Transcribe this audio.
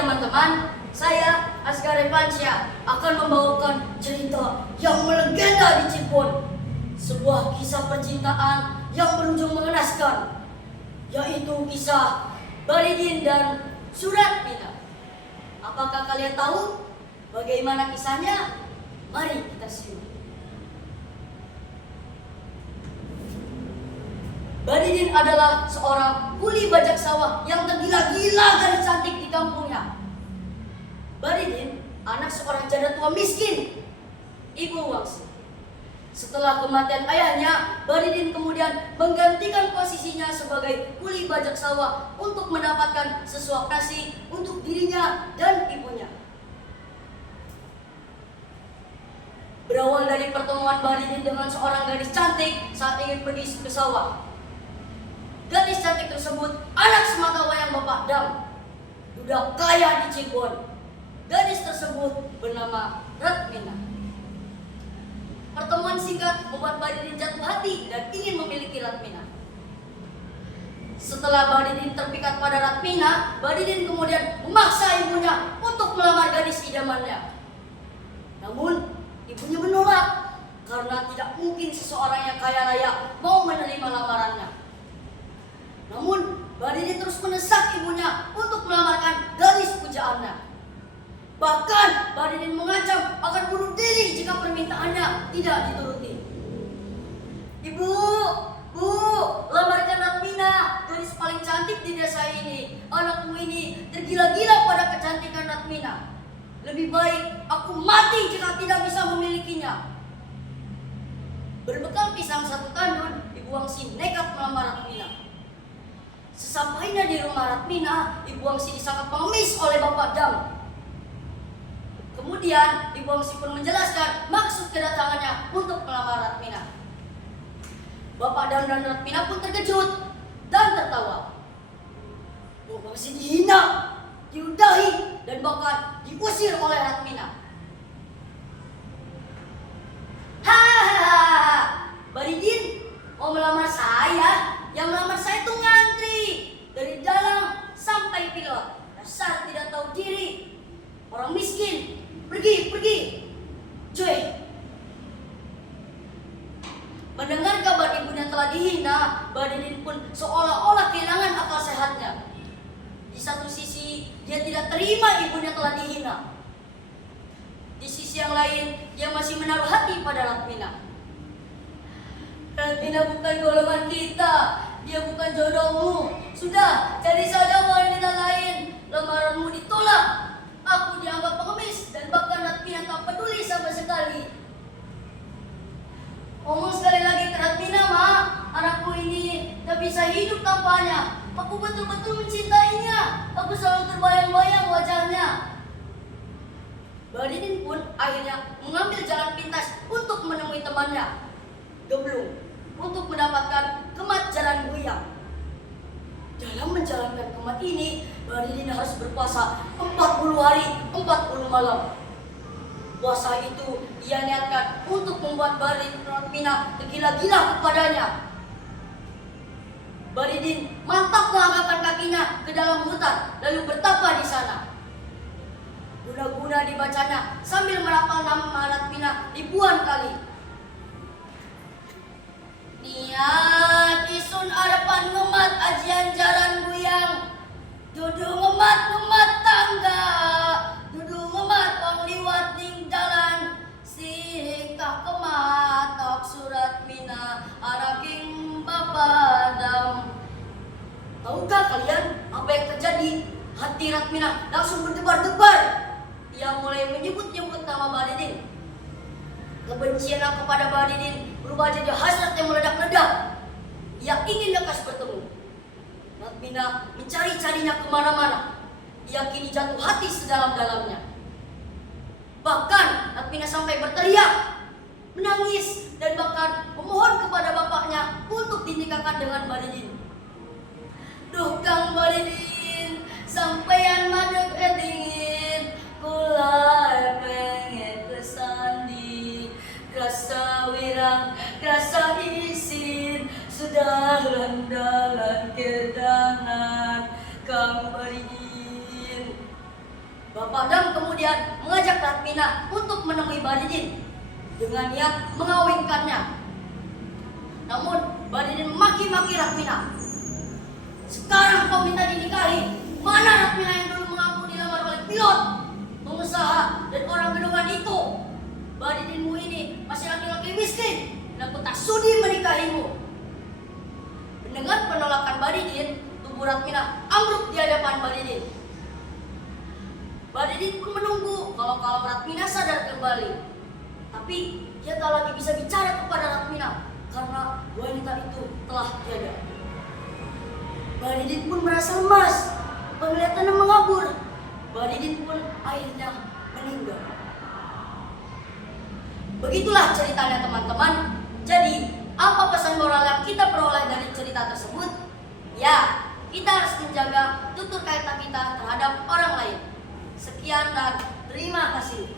teman-teman, saya Asgar Evansyah akan membawakan cerita yang melegenda di Cirebon. Sebuah kisah percintaan yang berujung mengenaskan, yaitu kisah Baridin dan Suratmina. Apakah kalian tahu bagaimana kisahnya? Mari kita simak. Baridin adalah seorang kuli bajak sawah yang tergila-gila dari cantik di kampungnya. Baridin anak seorang janda tua miskin, Ibu Wangsi. Setelah kematian ayahnya, Baridin kemudian menggantikan posisinya sebagai kuli bajak sawah untuk mendapatkan sesuap nasi untuk dirinya dan ibunya. Berawal dari pertemuan Baridin dengan seorang gadis cantik saat ingin pergi ke sawah. Gadis cantik tersebut anak sematawayang Bapak Dam, budak kaya di Cirebon. Gadis tersebut bernama Ratmina. Pertemuan singkat membuat Baridin jatuh hati dan ingin memiliki Ratmina. Setelah Baridin terpikat pada Ratmina, Baridin kemudian memaksa ibunya untuk melamar gadis idamannya. Namun ibunya menolak karena tidak mungkin seseorang yang kaya raya mau menerima lamarannya. Namun Baridin terus mendesak ibunya untuk melamarkan gadis pujaannya. Bahkan Baridin mengancam akan bunuh diri jika permintaannya tidak dituruti. "Ibu, Bu, lamarkan Ratmina, gadis paling cantik di desa ini. Anakmu ini tergila-gila pada kecantikan Ratmina. Lebih baik aku mati jika tidak bisa memilikinya." Berbekal pisang satu tandun, Ibu Wangsi nekat melamar Ratmina. Sesampainya di rumah Ratmina, Ibu Wangsi disangka pengemis oleh Bapak Dam. Kemudian Ibu Wangsi pun menjelaskan maksud kedatangannya untuk melamar Ratmina. Bapak Dam dan Ratmina pun terkejut dan tertawa. Ibu Wangsi dihina, diudahi, dan bahkan diusir oleh Ratmina. "Hahaha, Baridin mau melamar saya? Yang melamar saya itu ngantri dari dalam sampai pilot. Dasar tidak tahu diri, orang miskin. Pergi, pergi, cuy." Mendengar kabar ibunya telah dihina, Baridin pun seolah-olah kehilangan akal sehatnya. Di satu sisi, dia tidak terima ibunya telah dihina. Di sisi yang lain, dia masih menaruh hati pada Ratmina. "Ratmina bukan golongan kita, dia bukan jodohmu. Sudah, cari saja wanita lain. Lamaranmu ditolak. Aku dianggap pengemis dan bahkan Ratmina tak peduli sama sekali." "Ngomong sekali lagi ke Ratmina, Ma. Anakku ini tak bisa hidup tanpanya. Aku betul-betul mencintainya. Aku selalu terbayang-bayang wajahnya." Baridin pun akhirnya mengambil jalan pintas untuk menemui temannya, Geblung, untuk mendapatkan kemat jalan buyang. Dalam menjalankan kemat ini, Baridin harus berpuasa 40 hari, 40 malam. Puasa itu ia niatkan untuk membuat Ratmina tergila-gila kepadanya. Baridin mantap melangkahkan kakinya ke dalam hutan, lalu bertapa di sana. Guna-guna dibacanya sambil merapal nama Ratmina ribuan kali. "Niat isun arepan ngemat ajian jalan buyang. Dudu ngemat tangga. Dudu ngemat wong liwat ning dalan. Sikah kematok Suratmina araking Bapak Dam." Tahukah kalian apa yang terjadi? Hati Ratmina langsung berdebar-debar. Ia mulai menyebut-nyebut nama Baridin. Kebencian kepada Baridin berubah jadi hasrat yang meledak-ledak. Ia ingin lekas bertemu. Ratmina mencari-carinya kemana-mana. Ia kini jatuh hati sedalam-dalamnya. Bahkan Ratmina sampai berteriak, menangis, dan bahkan memohon kepada bapaknya untuk dinikahkan dengan Baridin. "Duh Kang Baridin, sampeyan madeg dingin, kula pengen kesandi. Rasa wirang, rasa isin, sudah rendalan kedangan Kang Baridin." Bapak Dam kemudian mengajak Ratmina untuk menemui Badidin dengan niat mengawinkannya. Namun Badidin maki-maki Ratmina. Sekarang kau minta dinikahi. Mana Ratmina yang dulu mengaku dilamar oleh pilot, pengusaha, dan orang gedungan itu? Badidinmu ini masih laki-laki miskin, dan aku tak sudi menikahimu. Mendengar penolakan Badidin, tubuh Ratmina ambruk di hadapan Badidin. Badidin pun menunggu kalau Ratmina sadar kembali. Tapi dia tak lagi bisa bicara kepada Ratmina karena wanita itu telah tiada. Badidin pun merasa lemas, penglihatannya mengabur. Badidin pun akhirnya meninggal. Begitulah ceritanya teman-teman. Jadi, apa pesan moral yang kita peroleh dari cerita tersebut? Ya, kita harus menjaga tutur kata kita terhadap orang lain. Sekian dan terima kasih.